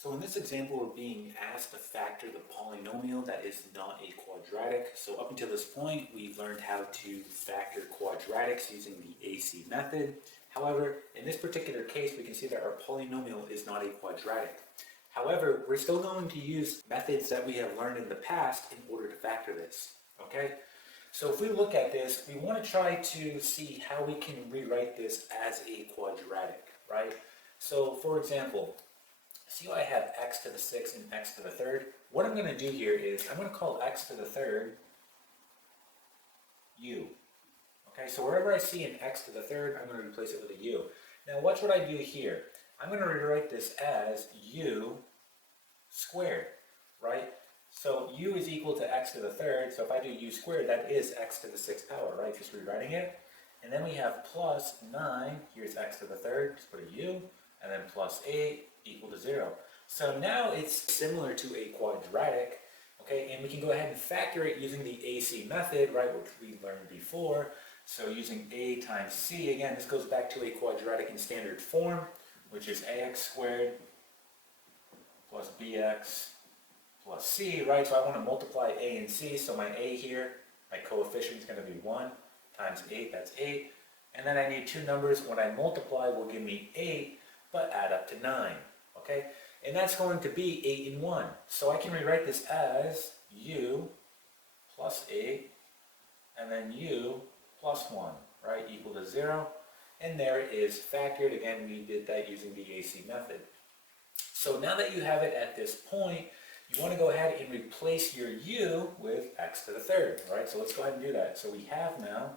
So in this example, we're being asked to factor the polynomial that is not a quadratic. So up until this point, we've learned how to factor quadratics using the AC method. However, in this particular case, we can see that our polynomial is not a quadratic. However, we're still going to use methods that we have learned in the past in order to factor this, okay? So if we look at this, we want to try to see how we can rewrite this as a quadratic, right? So for example, see how I have x to the 6th and x to the 3rd? What I'm going to do here is I'm going to call x to the 3rd u. Okay, so wherever I see an x to the 3rd, I'm going to replace it with a u. Now watch what I do here. I'm going to rewrite this as u squared, right? So u is equal to x to the 3rd, so if I do u squared, that is x to the 6th power, right? Just rewriting it. And then we have plus 9, here's x to the 3rd, just put a u, and then plus 8 equal to 0. So now it's similar to a quadratic, okay, and we can go ahead and factor it using the AC method, right, which we learned before. So using a times c, again, this goes back to a quadratic in standard form, which is ax squared plus bx plus c, right? So I want to multiply a and c, so my a here, my coefficient is going to be 1 times 8, that's 8. And then I need two numbers. When I multiply will give me 8, but add up to 9, okay? And that's going to be 8 and 1. So I can rewrite this as u plus 8, and then u plus 1, right, equal to 0. And there it is factored. Again, we did that using the AC method. So now that you have it at this point, you want to go ahead and replace your u with x to the 3rd, right? So let's go ahead and do that. So we have now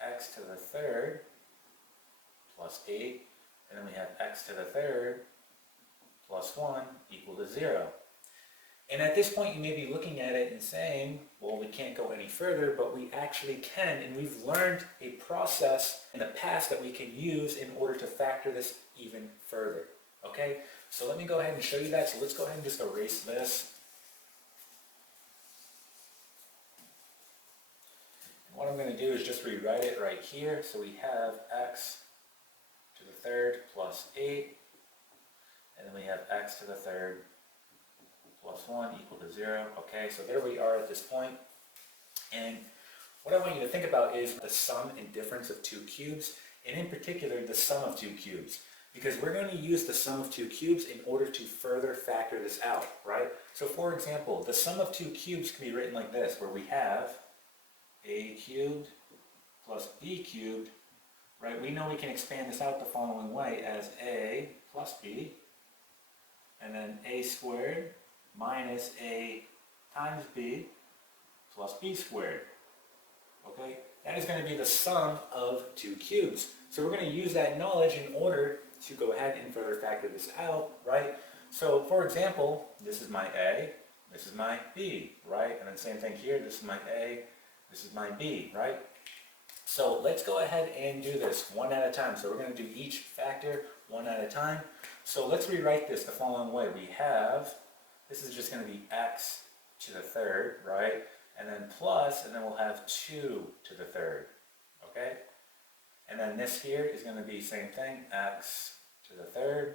x to the 3rd plus 8, and then we have x to the 3rd plus 1 equal to 0. And at this point, you may be looking at it and saying, well, we can't go any further, but we actually can, and we've learned a process in the past that we can use in order to factor this even further, okay? So let me go ahead and show you that. So let's go ahead and just erase this. And what I'm going to do is just rewrite it right here. So we have x to the 3rd plus 8, and then we have x to the 3rd plus 1 equal to 0. Okay, so there we are at this point. And what I want you to think about is the sum and difference of two cubes, and in particular the sum of two cubes, because we're going to use the sum of two cubes in order to further factor this out, right? So for example, the sum of two cubes can be written like this, where we have a cubed plus b cubed, right? We know we can expand this out the following way as a plus b, and then a squared minus a times b plus b squared, okay? That is going to be the sum of two cubes. So we're going to use that knowledge in order to go ahead and further factor this out, right? So for example, this is my a, this is my b, right? And then same thing here, this is my a, this is my b, right? So let's go ahead and do this one at a time. So we're going to do each factor one at a time. So let's rewrite this the following way. We have, this is just going to be x to the 3rd, right? And then plus, and then we'll have 2 to the 3rd, okay? And then this here is going to be same thing, x to the 3rd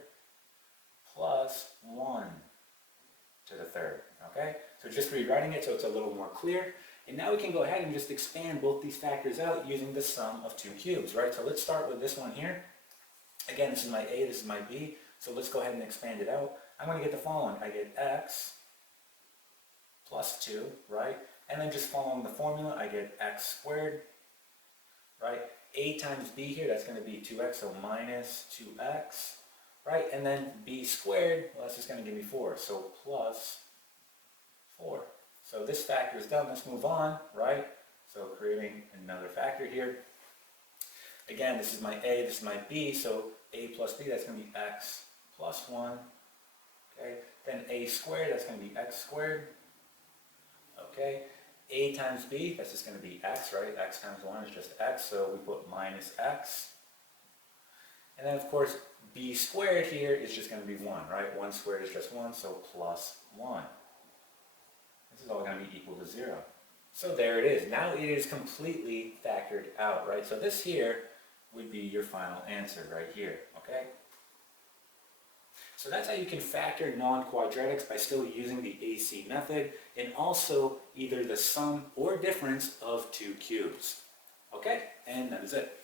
plus 1 to the 3rd, okay? So just rewriting it so it's a little more clear. And now we can go ahead and just expand both these factors out using the sum of two cubes, right? So let's start with this one here. Again, this is my a, this is my b. So let's go ahead and expand it out. I'm going to get the following. I get x plus 2, right? And then just following the formula, I get x squared, right? A times b here, that's going to be 2x, so minus 2x, right? And then b squared, well, that's just going to give me 4, so plus 4. So this factor is done. Let's move on, right? So creating another factor here. Again, this is my a, this is my b, so a plus b, that's going to be x plus 1, okay? Then a squared, that's going to be x squared, okay? A times b, that's just going to be x, right? X times 1 is just x, so we put minus x. And then, of course, b squared here is just going to be 1, right? 1 squared is just 1, so plus 1. This is all going to be equal to 0. So there it is. Now it is completely factored out, right? So this here would be your final answer right here, okay? So that's how you can factor non-quadratics by still using the AC method, and also either the sum or difference of two cubes. Okay, and that is it.